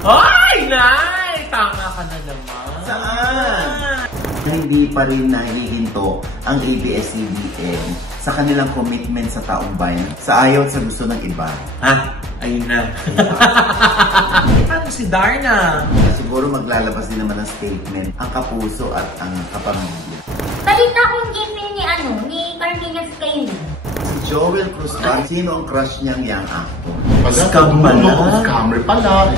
Ay, Nay! Tama ka na naman. Saan? Hindi pa rin nahihinto ang ABS-CBN sa kanilang commitment sa taong bayan sa ayaw at sa gusto ng iba. Ha? Ayun na. Paano si Darna? Siguro maglalabas din naman ng statement ang kapuso at ang kapamilya. Balita kong gifin ni Carmina Skyline. Si Joel Cruz ba? Sino ang crush niyang young actor? Scam pala. Scammer pala.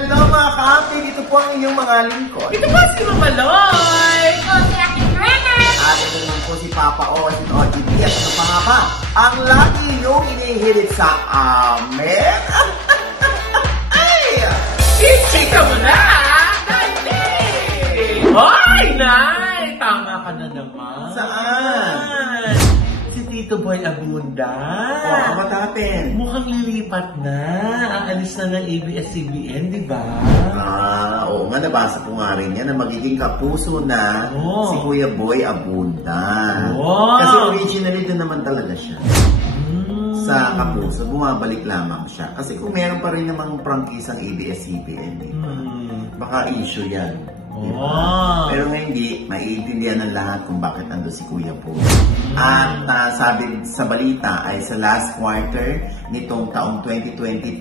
Hello mga ka-ate, dito po ang inyong mga lingkod. Ito ba si Mama Loy? Ito si Ate Brenner. At ito naman po si Papa O at si OGB at ano pa nga ba? Ang lagi yung inihirit sa amin. Ay! Ichika mo na! Dali! Ay, Nay! Tama ka na naman. Saan? Si Tito Boy Abunda. O, what happened? Mukhang lilipat na. Ang alis na ng ABS-CBN, di ba? Oo nga, nabasa ko nga rin yan na magiging kapuso na si Kuya Boy Abunda. Kasi originally doon naman talaga siya. Sa kapuso, bumabalik lamang siya. Kasi kung meron pa rin namang prangkisang ABS-CBN, baka issue yan. Pero ngayon hindi, maiintindihan ng lahat kung bakit ando si Kuya Boy. At sabi sa balita ay sa last quarter nitong taong 2022,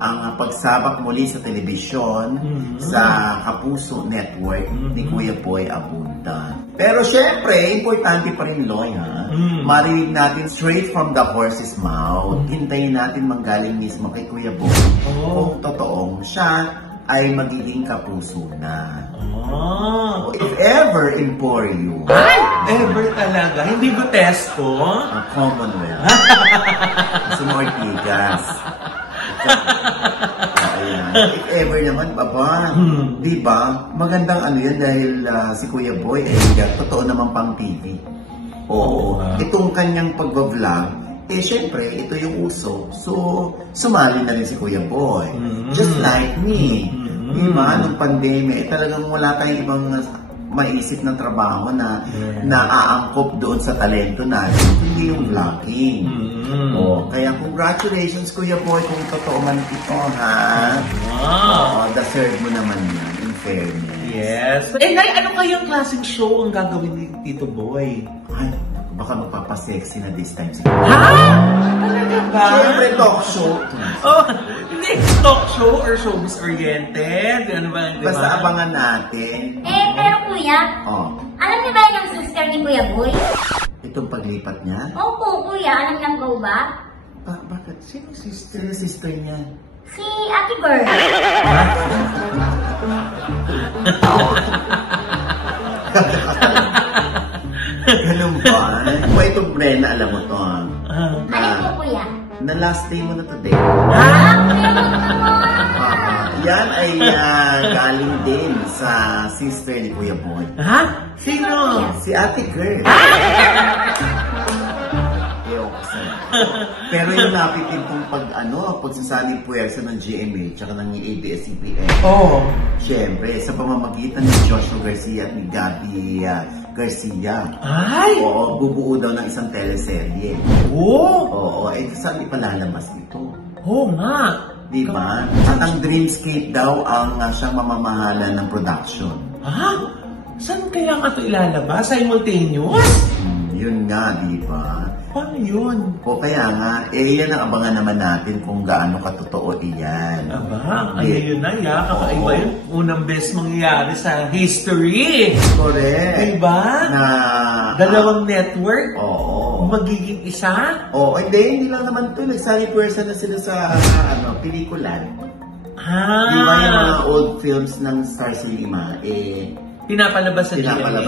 ang pagsabak muli sa telebisyon sa Kapuso Network ni Kuya Boy Abunda. Pero syempre, importante pa rin, Loy, ha? Marinig natin straight from the horse's mouth. Hintayin natin manggaling mismo kay Kuya Boy kung totoong siya ay magiging kapuso na. If ever Emporio. Ay! Ever talaga? Hindi Butesto? Commonwealth. Sa Ortigas. Ayan. If ever naman, baba. Diba? Magandang ano yan dahil si Kuya Boy ay totoo naman pang TV. Oo. Itong kanyang pag-vlog, syempre, ito yung uso. So, sumali na rin si Kuya Boy. Just like me. Diba? Nung pandemya, talagang wala tayong ibang maisip ng trabaho na naaangkop doon sa talento natin, hindi yung vlogging. Kaya congratulations, Kuya Boy, kung totoo man ito, ha? Deserve mo naman yan, in fairness. Yes. Nay, ano kayang klaseng show ang gagawin ni Tito Boy? Ay, baka magpapasexy na this time. Ha? Talaga ba? Siyempre, talk show. Hindi, talk show or showbiz-oriented? Ano ba? Diba? Basta abangan natin. Pero kuya, alam niyo ba yung sister ni Kuya Boy? Itong paglipat niya? Opo, kuya. Alam lang ko ba? Bakit? Sino sister niya? Si Ate Girl. Ganun ba? Kung itong Brenna, alam mo to. Alam ko, kuya. Na last day mo na today. Yan ay galing din sa sister ni Kuya Boy. Ha? Sino? Si Ate Girl. Pero yung napipintong pagsasaling puwersa ng GMA tsaka ng ABS-CBN. Siyempre, sa pamamagitan ni Joshua Garcia at ni Gabby Garcia. Ay! Bubuo daw ng isang teleserye. Saan ipalalabas ito? Nga. Diba? At ang Dreamscape daw ang siyang mamamahala ng production. Saan kaya nga ito ilalabas? Simultaneous? Yun nga, diba? Paano yun? Kaya nga, yan ang abangan naman natin kung gaano katotoo iyan. Yun na, kakaiba yun. Unang best mangyayari sa history. Correct. Diba? Na dalawang network? Magiging isa? Hindi lang naman ito. Nagsali-pwersa na sila sa pelikulan. Diba yung mga old films ng Star Cinema, pinapalabas sa GMA.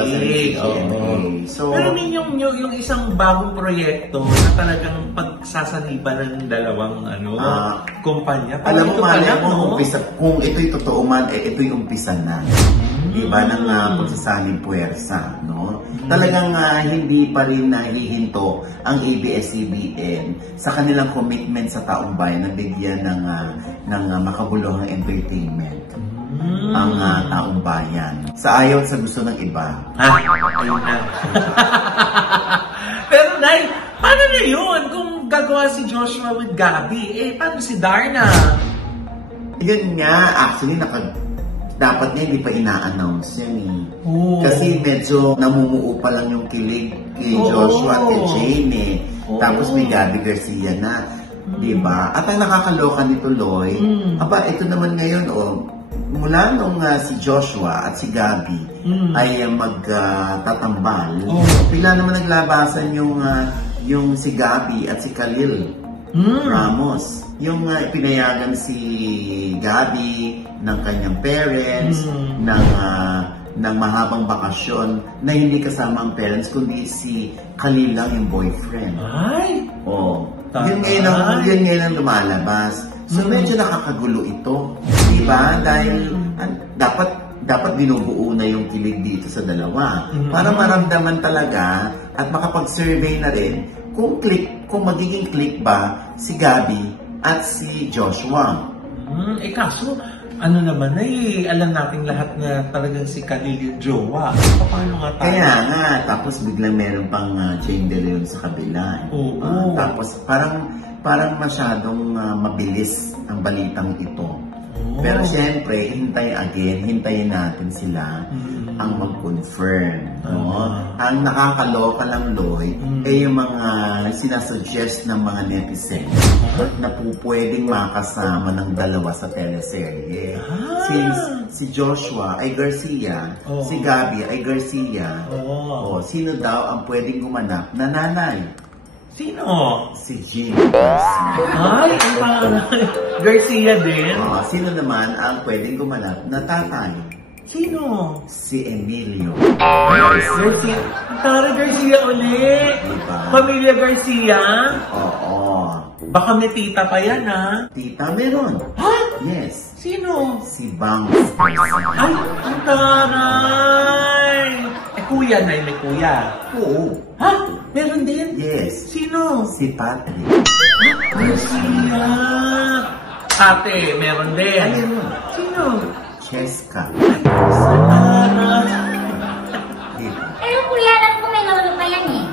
So, pero yung isang bagong proyekto na talagang pagsasaniba ng dalawang kumpanya. Alam mo, kung ito'y totoo man, ito'y umpisa na. Diba, ng pagsasaling puwersa, no? Talagang hindi pa rin nahihinto ang ABS-CBN sa kanilang commitment sa taong bayan na bigyan ng makabuluhang entertainment ang taong bayan. Sa ayaw at sa gusto ng iba. Ayun na. Pero Nay, paano na yun? Kung gagawa si Joshua Joshua with Gabby. Eh, paano si Darna? Yun nga, actually, dapat niya hindi pa ina-announce yan eh. Oh. Kasi medyo namumuo pa lang yung kilig kay Joshua at kay Jane eh. Tapos may Gabby Garcia na. Diba? At ang nakakaloka nito, Loy, aba, ito naman ngayon, mula nung si Joshua at si Gabby ay magtatambal, bigla naman naglabasan yung si Gabby at si Khalil Ramos. Yung pinayagan si Gabby ng kanyang parents, ng mahabang bakasyon na hindi kasama ang parents, kundi si Khalil lang yung boyfriend. Ay! Yun ngayon ang lumalabas. So medyo nakakagulo ito. Diba? Dahil dapat binubuo na yung kilig dito sa dalawa. Para maramdaman talaga at makapag-survey na rin kung magiging click ba si Gabby at si Joshua. Kaso, ano naman alam nating lahat na talagang si Khalil yung jowa. Paano nga tayo? Kaya nga, tapos biglang meron pang Jane De Leon sa kabila. Tapos parang masyadong mabilis ang balitang ito. Pero siyempre, hintayin natin sila ang mag-confirm. Ang nakakaloka lang, Loy, yung mga sinasuggest ng mga netizen na pwedeng makasama ng dalawa sa teleserye. Since si Joshua ay Garcia, si Gabby ay Garcia, sino daw ang pwedeng gumanap na nanay? Sino? Si Jean. Ay, ang pangalan. Garcia din? Sino naman ang pwedeng gumanap na tatay? Sino? Si Emilio. Garcia. Tara, Garcia ulit. Diba? Pamilya Garcia? Oo. Baka may tita pa yan, ha? Tita, meron. Ha? Yes. Sino? Si Bangs. Ay, ang taray! Kuya na may kuya. Oo. Ha? Meron din? Yes. Sino? Si Patrick. Garcia. Ate, meron din. Meron. Sino? Cheska. Pero kuya, alam ko may lolo pa yan eh.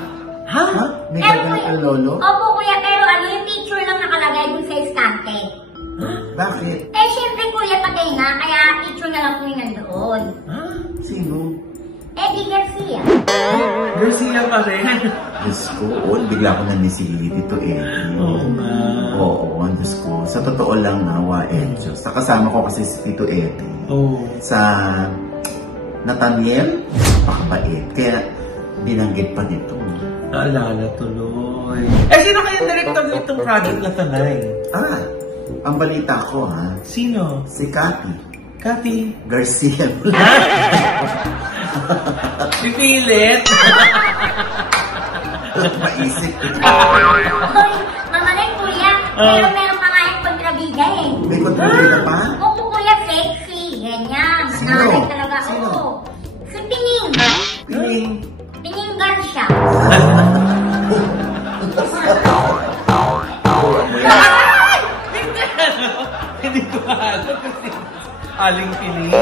Ha? May gaganap ang lolo? Opo kuya, pero yung picture lang nakalagay dun sa estante. Bakit? Syempre kuya, patay na, kaya picture na lang po yung nandoon. Sino? Eddie Garcia. Garcia pa rin. Diyos ko, bigla ko nanisili dito Oo nga. Oo, Diyos ko. Sa totoo lang nawa, Diyos. Kasama ko kasi si Tito Eddie. Sa Nathaniel, pakabait. Kaya binanggit pa dito. Naalala tuloy. Sino kaya director nitong project na tanay? Ang balita ko Sino? si Cathy Garcia. Pipilit. Maisip. Hoy, mamaling kuya, pero meron pa nga yung kontrabida eh. May kontrabida pa? Opo kuya, sexy, ganyan. Sino? Nanay talaga. Sino? Oo. Si Pining. Pining. Pining Garcia. Hindi ko alam kasi aling piling.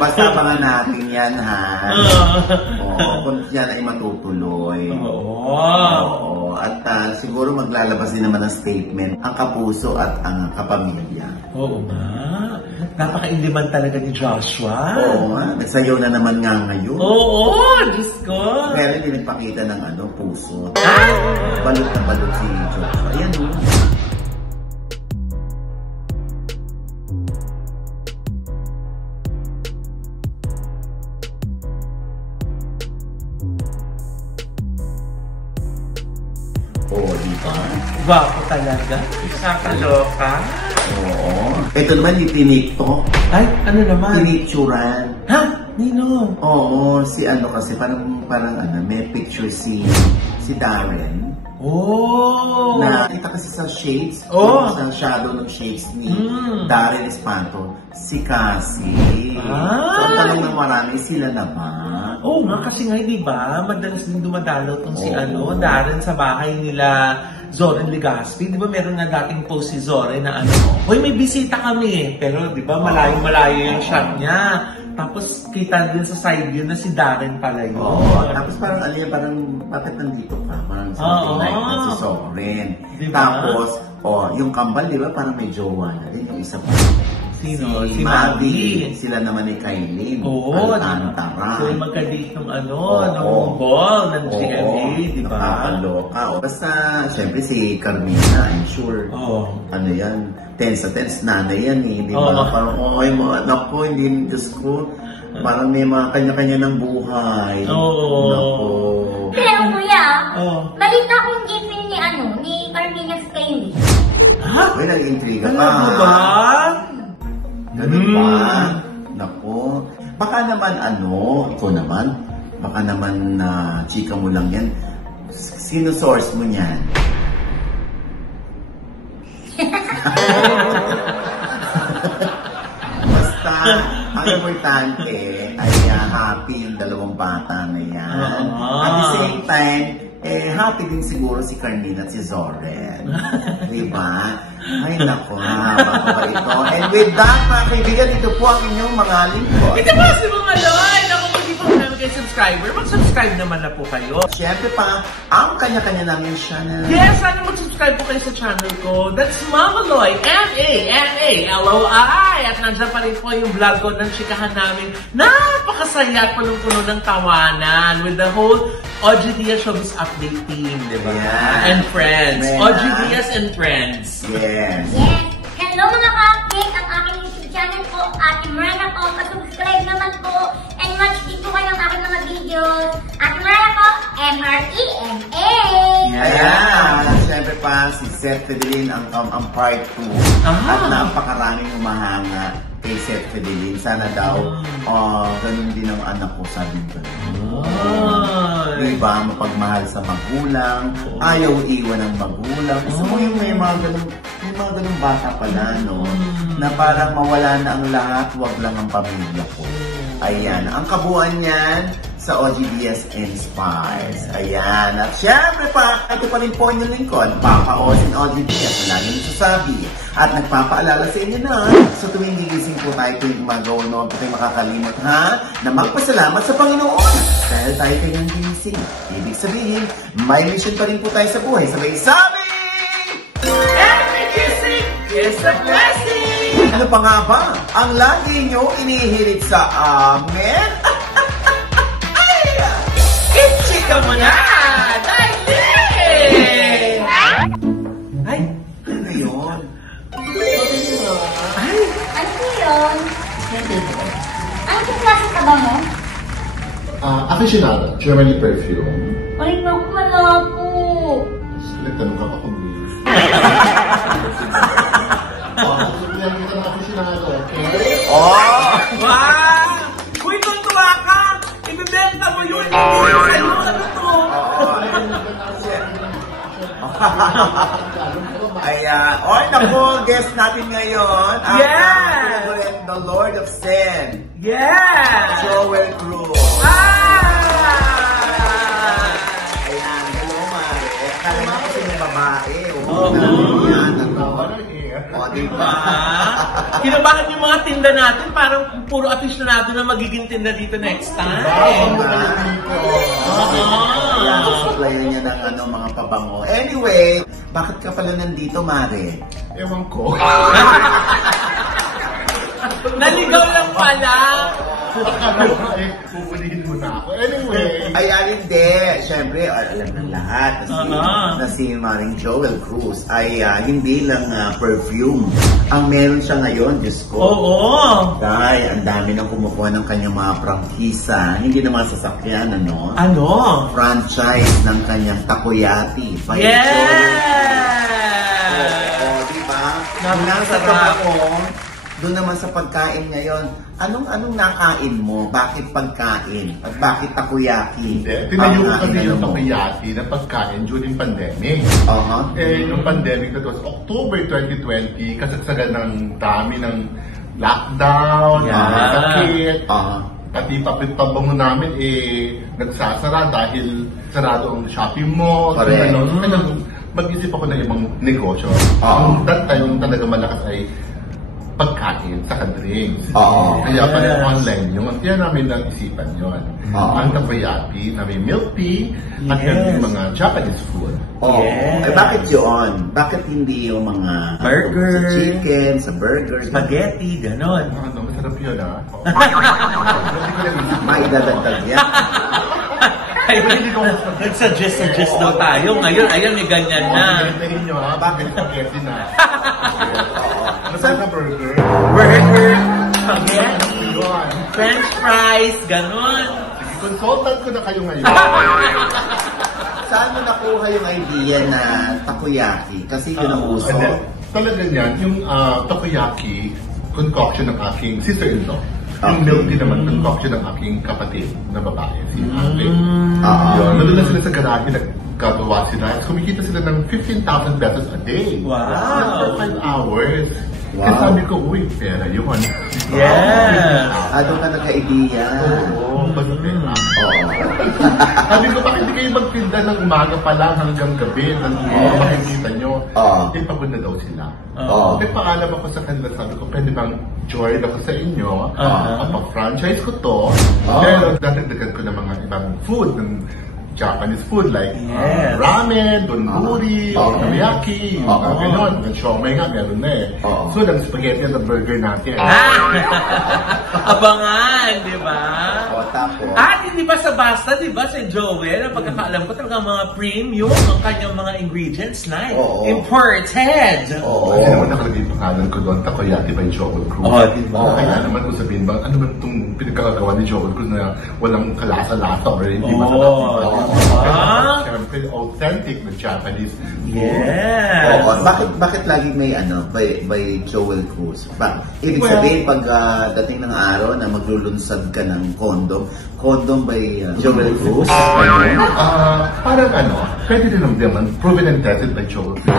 Basta abangan natin yan, ha? Kung yan ay matutuloy. Oo. At siguro maglalabas din naman ng statement ang kapuso at ang kapamilya. Oo nga. Napaka-indiman talaga ni Joshua. Oo nga. Nagsayaw na naman nga ngayon. Oo, Diyos ko. Pero hindi nagpakita ng puso. Balot na balot si Joshua. Ayan o. Diba? Gwapo talaga. Nakakaloka. Oo. Ito naman yung tiniktok. Ay, ano naman? Tinikturan. Ha? Nino? Oo, si kasi parang may picture si Darren. Nakita kasi sa shades, sa shadow ng shades ni Darren Espanto, si Cassie. So, ang tanong ng marami, sila na ba? Oo nga, kasi nga, di ba, madalas din dumadalaw tong si Darren sa bahay nila Zoren Legaspi. Di ba meron na dating post si Zoren na hoy, may bisita kami. Pero di ba, malayo-malayo yung shot niya. Tapos kita din sa side view na si Darren pala yun. Tapos parang alin, parang bakit nandito ka? Parang something like na si Sovereign. Diba? Tapos, yung kambal, di ba? Parang may jowa na rin. Yung isa pa. Sino? Si Maddie. Maddie. Sila naman ni Kailin. Alcantara. So yung magka-date nung nung ball ng GMA, di ba? Nakakaloka. Basta, syempre si Carmina, I'm sure. Ano yan? 10 sa 10 nanay yan eh. Di ba? Parang, mga anak ko, hindi, Diyos ko. Parang may mga kanya-kanya ng buhay. Naku. Pero kuya, balita ko yung gipin ni Carmina Scaly. Ha? Uy, nag-intriga pa. Alam mo ba? Ganun ba? Naku. Baka naman ikaw naman, baka naman chika mo lang yan. Sino source mo niyan? Basta, ang importante ay happy yung dalawang bata na yan. At the same time, happy din siguro si Carmina at si Zoren. Diba? Ay, naku, baka ito. And with that, mga kaibigan, ito po ang inyong mga lingkod. Ito po si mga Loy! Naku, hindi po namin kayo subscriber. Mag-subscribe naman na po kayo. Siyempre pa, ang kanya-kanya namin channel. Yes, sana mag-subscribe po kayo sa channel ko. That's Mama Loy, M-A-M-A-L-O-I. At nandiyan pa rin po yung vlog ko ng chikahan namin. Napakasaya at punong-puno ng tawanan with the whole OG Diaz Showbiz Update team, di ba? Yeah. And friends. Yeah. OG Diaz and friends. Yes. Hello mga ka-update! Ang aking YouTube channel po, Ate Myrna po. Pa-subscribe naman po. And watch dito kayo ang aking mga videos. Ate Myrna po, M-R-E-N-A! Ayan. Siyempre pa, si Seth Fidelin ang part 2. At napakaraming umahanga kay Seth Fidelin. Sana daw, ganun din ang anak ko, sabi ko. Diba, mapagmahal sa magulang, ayaw iwan ng magulang. Gusto mo yung may mga ganung bata pala, no? Na parang mawala na ang lahat, wag lang ang pamilya ko. Ayan, ang kabuuan niyan sa OGBS Inspires. Ayan, at syempre pa, ito pa rin po inyong lingkod, Papa Osin OGBS, na laging nagsasabi. At nagpapaalala sa inyo na, sa tuwing gigising po tayo tuwing umagaw, no, po tayo makakalimot, ha? Na magpasalamat sa Panginoon. Dahil tayo kanyang gigising. Ibig sabihin, may mission pa rin po tayo sa buhay. Sabay sabi! Every kissing is a blessing! Ano pa nga ba ang lagi nyo inihirit sa amin? Chika mo na! Dali! Ay! Ano yun? Ay! Ano po yun? Ano po klase ka ba mo? Aficionado, Germany perfume. Ay, naku, wala po. Nagtanong ka pa kung Susulihan kita ng aficionado, okay? Wow! Uy, tuntua ka! Ibibenta mo yun! Sa'yo, ano to? Oy, naku, guest natin ngayon. Yes! The Lord of Sin. Yes! Joel Cruz. Ayan, hello, Mare. Kala mo kasi yung babae. Yan, diba? Kinabahan yung mga tinda natin, parang puro aficionado na magiging tinda dito next time. Supplyan niya ng mga pabango. Anyway, bakit ka pala nandito, Mare? Ewan ko. Naligaw lang pala. Pupulihin mo na ako. Anyway. Ayan, hindi. Siyempre, alam ng lahat na si Maring Joel Cruz ay hindi lang perfume ang meron siya ngayon, Diyos ko. Oo. Dahil ang dami nang kumukuha ng kanyang mga prangkisa. Hindi naman sasakyan, ano? Ano? Franchise ng kanyang takoyaki. Oo, diba? Nasa trabaho, doon naman sa pagkain ngayon, anong nakain mo? Bakit pagkain? At bakit takoyaki? Hindi. Tinayo ko kasi yung takoyaki na pagkain during pandemic. Yung pandemic na to, October 2020, kasagsagan ng dami ng lockdown, sakit. Pati pabango namin, nagsasara dahil sarado ang shopping mall. Correct. Mag-isip ako ng ibang negosyo. Ang that time, talaga malakas ay pagkain sa drinks. Oo. Kaya pala online yun. Kaya namin naisipan yun. Ang takoyaki na may milk tea at yung mga Japanese food. Eh, bakit yun? Bakit hindi yung mga Burger, sa chicken, sa burger, spaghetti, ganon. Ano, masarap yun maidadagdag yan. Nag-suggest daw tayo. Ngayon, ayan, may ganyan na. Hintayin nyo ha, bakit spaghetti na? Ano sa burger? Burger, spaghetti, french fries, ganon. Consultant ko na kayo ngayon. Saan mo nakuha yung idea na takoyaki? Kasi yun ang uso. Talaga yan, yung takoyaki, concoction ng aking sister-in-law. Yung milk tea naman, concoction ng aking kapatid na babae, si ate. Nandun na sila sa garahe, nagkagawa sila. Kumikita sila ng 15,000 pesos a day. Wow! For 5 hours. Wow. Kasi sabi ko, uy, pera yun. Yeah! Doon ka nagka-idea. Oo, basta pera. Sabi ko, bakit hindi kayo magtinda ng umaga pa lang hanggang gabi? Makikita nyo. Pagod na daw sila. May paalam ako sa kanila, sabi ko, pwede bang join ako sa inyo? Pag-franchise ko to. Pero dadagdagan ko ng mga ibang food, ng Japanese food like ramen, donburi, teriyaki, gano'n. Ang siomay nga, meron na eh. So, ang spaghetti at burger natin. Abangan, di ba? Tapos? At hindi ba sa basta, di ba, si Joel, ang pagkakaalam ko talaga mga premium ang kanyang mga ingredients na imported. Kasi naman nakalagay yung pangalan ko doon, takoyaki by Joel Cruz. Kaya naman kung sabihin ba, ano man itong pinagkakagawa ni Joel Cruz na walang kalasa-lasa or hindi masarap. Siyempre, authentic na Japanese food. Yeah. Bakit lagi may by Joel Cruz? Ibig sabihin, pag dating ng araw na maglulunsad ka ng condom by Joel Cruz? Parang pwede din naman, proven and tested by Joel Cruz.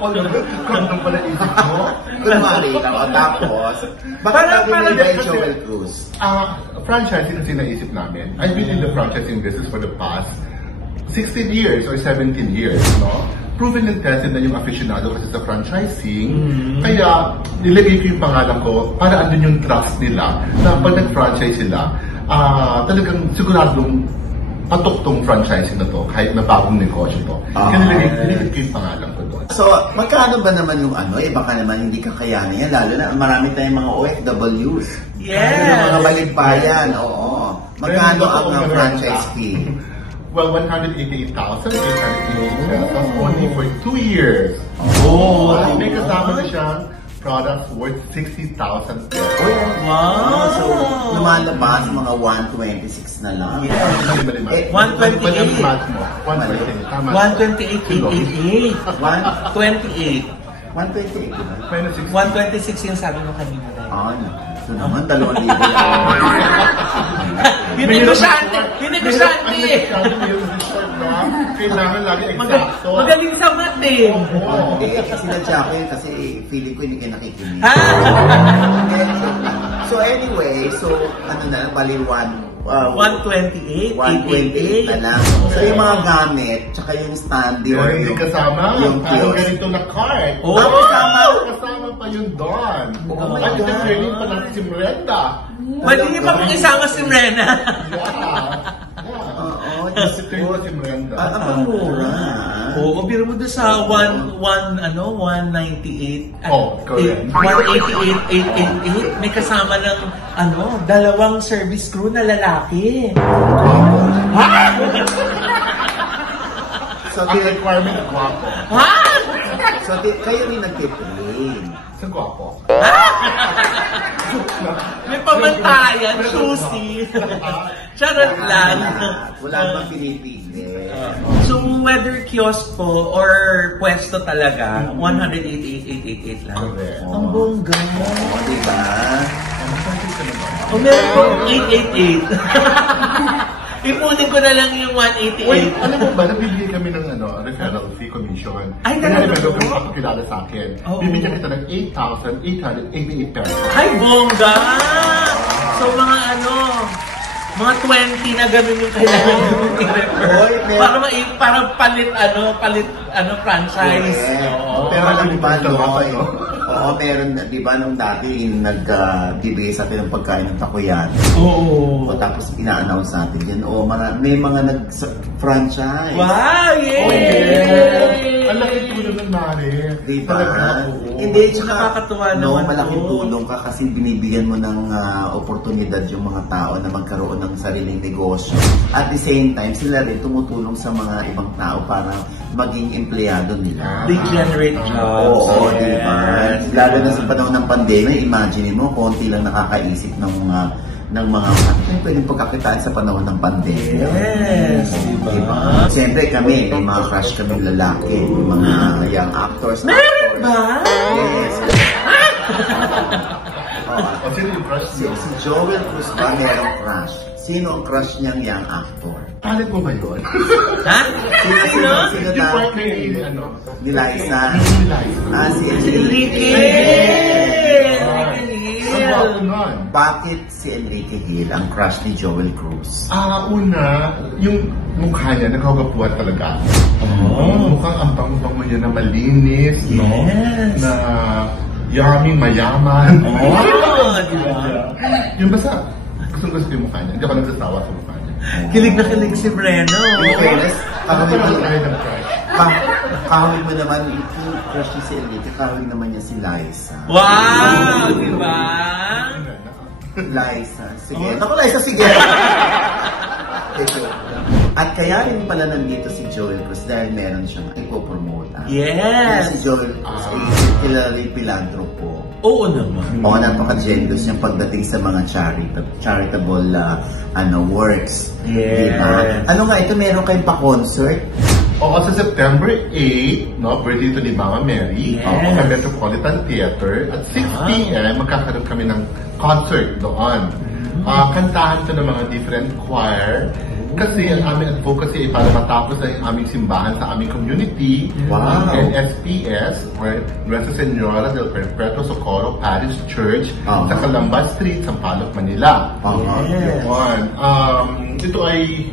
Condom pala isip mo? Kunwari lang. Tapos, bakit lagi may by Joel Cruz? Franchising kasi naisip namin. I've been in the franchising business for the past 16 years or 17 years, no? Proven and tested na yung aficionado kasi sa franchising. Kaya, nilagay ko yung pangalan ko para andun yung trust nila na pag nag-franchise sila, talagang siguradong patok tong franchising na to, kahit na bagong negosyo to. Kaya nilagay ko yung pangalan ko doon. So, magkano ba naman yung baka naman hindi kakayanin yan, lalo na marami tayong mga OFWs. Yung mga baligbayan, Magkano ang franchise fee? Well, 188,888 pesos only for 2 years. May kasama na siyang products worth 60,000 pesos. Wow! So, lumalabas mga 126 na lang. 128. 128. 128, diba? 126 yung sabi mo kanina. So naman, 2,000 yan. Hinegosyante! Kailangan lagi eksakto. Magaling sa mat eh. Sinadya ko yun kasi feeling ko hindi kayo nakikinig. So anyway, bali 128, 128 na lang. So yung mga gamit, tsaka yung standy or hindi kasama. Yung parang ganito na cart. Kasama pa yun doon. At ito-training pa natin si Miranda. Pwede niyo pa kung isama si Miranda. Ito si Miranda. Ang mura. Biro mo doon sa 198. Correct. 188,888. May kasama ng dalawang service crew na lalaki. So, ang requirement na guwapo. So, kayo rin nag-train. Sa guwapo. May pamantayan, susi. Charot lang. Wala bang pinipili. So, whether kiosk po or pwesto talaga, 188,888 lang. Ang bongga. Diba? Meron po 888. Ipunin ko na lang yung 188. Wait, alam mo ba, nabibigay kami ng referral fee commission. Ay, talaga po? Kung kapakilala sa akin, bibigyan kita ng 8,888 pesos. Ay, bongga! So, mga mga 20 na gano'n yung kailangan yung i-refer. Para palit franchise. Pero alam ba, oo, meron, di ba, nung dati nag-debate sa atin ng pagkain ng takoyaki. Oo. Tapos ina-announce natin yan. May mga nag-franchise. Wow! Yay! Ang laki tulong ng Mare. Di ba? Hindi, tsaka nakakatuwa naman. malaking tulong ka kasi binibigyan mo ng oportunidad yung mga tao na magkaroon ng sariling negosyo. At the same time, sila rin tumutulong sa mga ibang tao para maging empleyado nila. They generate jobs. Oo, di ba? Lalo na sa panahon ng pandemya, imagine mo, konti lang nakakaisip ng mga pwedeng pagkakitaan sa panahon ng pandemya. Yes, diba? Siyempre kami, may mga crush kami lalaki, may mga young actors. Meron ba? Yes. Sino yung crush niyo? Si Joel Cruz ba merong crush? Sino ang crush niyang young actor? Palit mo ba yun? Ha? Sino Yung part na yun, ni Liza? Si Enrique! Bakit si Enrique Hill ang crush ni Joel Cruz? Una, yung mukha niya, nagkagapuan talaga. Mukhang ampang-upang mo niya na malinis, no? Na yummy, mayaman. Diba? Yung basta, gusto yung mukha niya. Hindi ako nagsasawa sa mukha niya. Kilig na kilig si Breno. Kahawig mo naman, yung crush ni si Enrique, kahawig naman niya si Liza. Wow! Diba? Liza. Sige. Ako, Liza, sige. At kaya rin pala nandito si Joel Cruz dahil meron siyang ipopromote. Yes! Si Joel Cruz ay kilala rin pilantropo. Oo naman. Oo, napaka-generous niyang pagdating sa mga charitable works. Yes. Diba? Ano nga, ito meron kayong pa-concert? Oo, sa September 8, no, birthday to ni Mama Mary, sa Metropolitan Theater, at 6 p.m. magkakaroon kami ng concert doon. Kantahan to ng mga different choir, kasi ang aming advocacy ay para matapos ang aming simbahan sa aming community, ang NSPS, or Nuestra Senora del Perpetuo Socorro Parish Church, sa Calamba Street, Sampaloc, Manila. Ito ay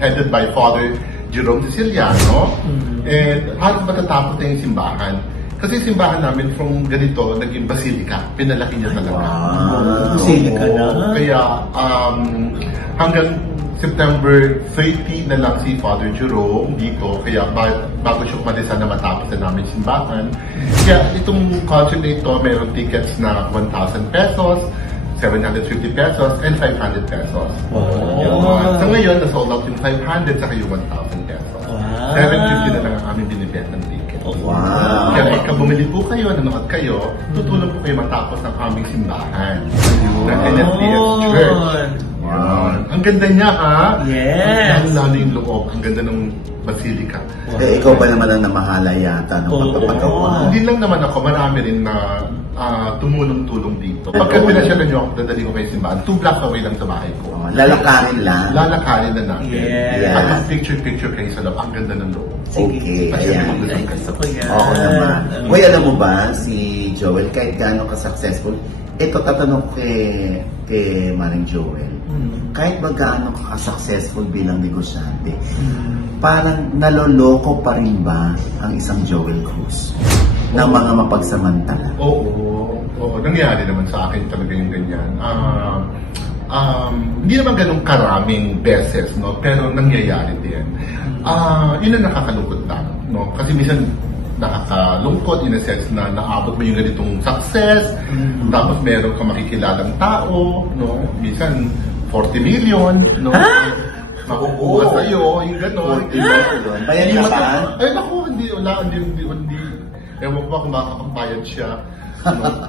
headed by Father Jerome Siciliano, and halos matatapos na yung simbahan. Kasi yung simbahan namin from ganito, naging basilika. Pinalaki niya talaga. Basilika na. Kaya hanggang September 30 na lang si Father Jerome dito. Kaya bago siya umalisa na matapos na namin simbahan. Kaya itong concert na ito, mayroon tickets na 1,000 pesos, 750 pesos, and 500 pesos. So ngayon, na-sold out yung 500 saka yung 1,000 pesos. 750 na lang ang aming binibentang ticket. Kaya ikaw bumili po kayo, nanood kayo, tutulong po kayo matapos ng aming simbahan ng NSPS Church. Ang ganda niya, ha? Yes! Lalo yung loob. Ang ganda ng basilika. Ikaw ba naman ang namahala yata ng pagpapagawa? Hindi lang naman ako, marami rin na tumulong-tulong dito. Pagka pinasyalan niyo ako, dadali ko kayo simbahan. 2 blocks away lang sa bahay ko. Lalakarin lang? Lalakarin na natin. Yes. At picture-picture kayo sa loob. Ang ganda ng loob. Okay, ayan. Gusto ko yan. Oo naman. Uy, alam mo ba, si Joel, kahit gaano ka-successful, ito tatanong kay Maring Joel, kahit ba gaano ka-successful bilang negosyante, parang naloloko pa rin ba ang isang Joel Cruz ng mga mapagsamantala? Oo, nangyari naman sa akin talaga yung ganyan. Hindi naman ganun karaming beses, no? Pero nangyayari din. Yun ang nakakalungkot lang, no? Kasi minsan nakakalungkot in a sense na naabot mo yung ganitong success, tapos meron ka makikilalang tao, no? Minsan 40 million, no? Makukuha sa'yo, yung gano'n. 40 million? Bayad ka ba? Ay, naku, hindi. Ewan ko ba kung makakapagbayad siya.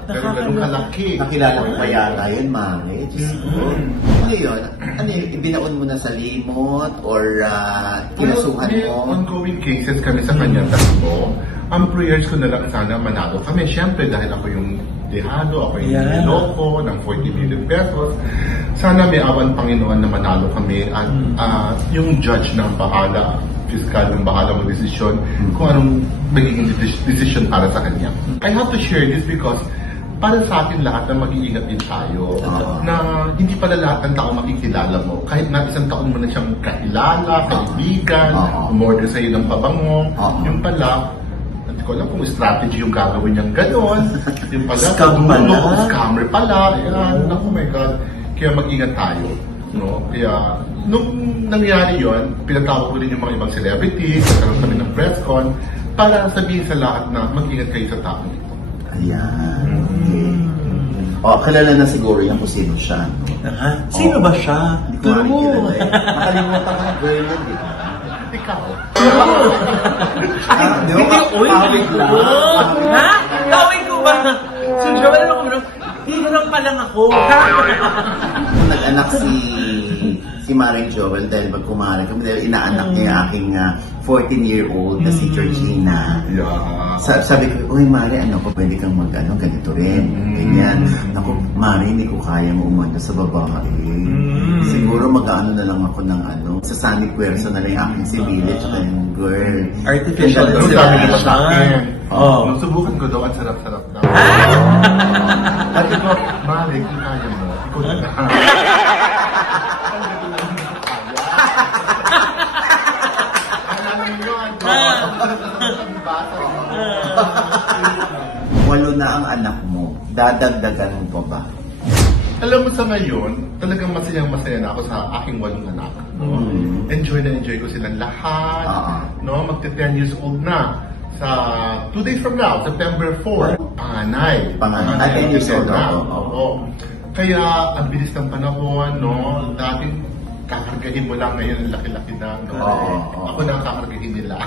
Pero ganun kalaki. Nakilala mo ba yata yun, Mami? Ngayon, binaon mo na sa limot or kinasuhan mo? May ongoing cases kami sa kanya tatlo. Ang prayers ko na lang sana manalo kami. Siyempre, dahil ako yung dehado, ako yung niloko ng 40 million pesos. Sana may awan Panginoon na manalo kami at yung judge na ang bahala, fiscal ng bahala mag-desisyon kung anong magiging decision para sa kanya. I have to share this because para sa atin lahat na mag-iingat din tayo na hindi hindi pala lahat ng tao makikilala mo. Kahit na isang taon mo na siyang kakilala, kaibigan, umorder sa'yo ng pabango, yung pala, hindi ko alam kung strategy yung gagawin niyang gano'n. Yung pala, scammer pala. Ayan, oh my God. Kaya mag-ingat tayo. No? Kaya, nung nangyari yon, pinatawag ko rin yung mga ibang celebrities, nagkaroon kami ng press con, para sabihin sa lahat na mag-ingat kayo sa tao ito. Ayan. Kilala na siguro yan kung sino siya. Sino ba siya? Hindi ko makikilala eh. Nakalimutan ko na girl yan, di ba? Ikaw. Pawig lang. Ha? Gawin ko ba? Sige, wala na ako. Hirap pa lang ako. Nag-anak si Maring Joel dahil kumare kami dahil inaanak niya yung aking 14-year-old na si Georgina. Sabi ko, uy Mare, pwede kang ganito rin. Ganyan. Naku, Mare, hindi ko kaya mo umanda sa babae. Siguro mag-ano na lang ako ng sa Sunny Puerso na lang yung aking si Village at yung girl. Artificial na sila. Nung subukan ko daw, ang sarap-sarap daw. At ito, Mare, kung kaya mo, ikaw na lang. Walo na ang anak mo. Dadagdagan mo pa ba? Alam mo sa ngayon, talagang masayang-masaya na ako sa aking 8 anak. No? Enjoy na enjoy ko silang lahat. No? Magti-10 years old na. Sa 2 days from now, September 4, panganay. Panganay. 10 years old na. Kaya, ang bilis ng panahon, no? Dating kakargahin mo lang ngayon ang laki-laki na. No? Ako na kakargahin nila.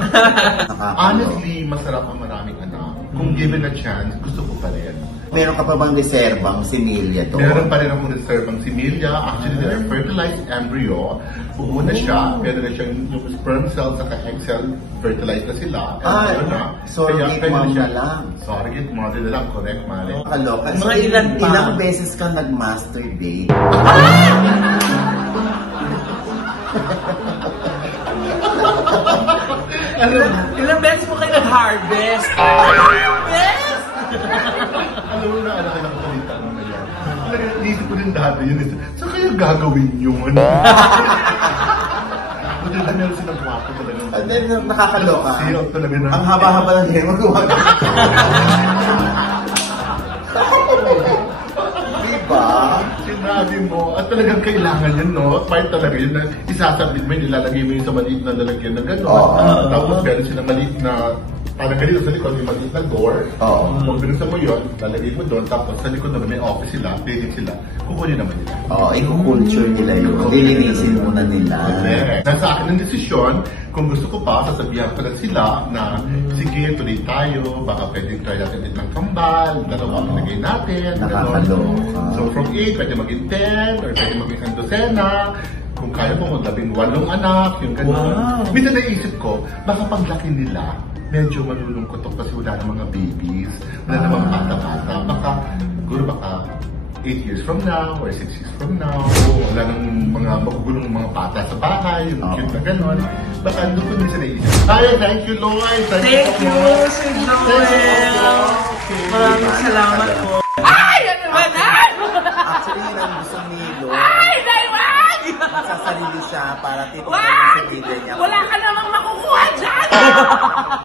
Honestly, masarap ang maraming anak. Kung given a chance, gusto ko pa rin. Meron ka pa bang reserbang similya to? Meron pa rin akong reserbang similya. Actually, they're fertilized embryo. Buo na siya. Meron na siyang yung sperm cells at egg cell. Fertilized na sila. Surrogate mother lang. Surrogate mother na lang. Correct, Mare. Kaloka. Mga ilan pa? Ilang beses kang nag-masturbate? Ilang beses mo kayo nag-harvest? Yes! Alam mo na, anak ko salita mo na yan. Naisip ko din dati yun. Saan kaya gagawin yun? Buti na meron silang guwapo talaga. Nakakaloka. Talaga na. Ang haba-haba ng din magawa. Diba? Sinabi mo, at talagang kailangan yun, no? Part talaga yun na isasabit mo yun, ilalagay mo yun sa maliit na lalagyan na gano'n. Tapos meron silang maliit na, parang ganito sa likod, may maliit na door. Kung binusan mo yun, lalagay mo doon, tapos sa likod naman may office sila, pwede sila, kukunin naman nila. Ikukulture nila yun. Dilinisin mo na nila. Nasa akin ang desisyon, kung gusto ko pa, sasabihan ko na sila na, sige, tuloy tayo, baka pwede try natin din ng kambal, dalawa pinagay natin. Nakakaloka. So from 8, pwede maging 10, or pwede maging 100. Kung kaya mo, magdabing 8 anak, yung gano'n. Minsan naisip ko, baka paglaki nila, medyo malulungkot to kasi wala na mga babies, wala na mga bata-bata. Baka, siguro baka 8 years from now, or 6 years from now, wala nang mga magugulong mga bata sa bahay, yung cute na gano'n. Baka doon ko din sa naisip. Thank you, Lloyd! Thank you, Sir Joel! Maraming salamat po. Ay! Ano ba na? Actually, yun ang gusto ni Lloyd. Ay! Daiwan! Sasarili siya para titignan sa video niya. Wala ka namang makukuha dyan!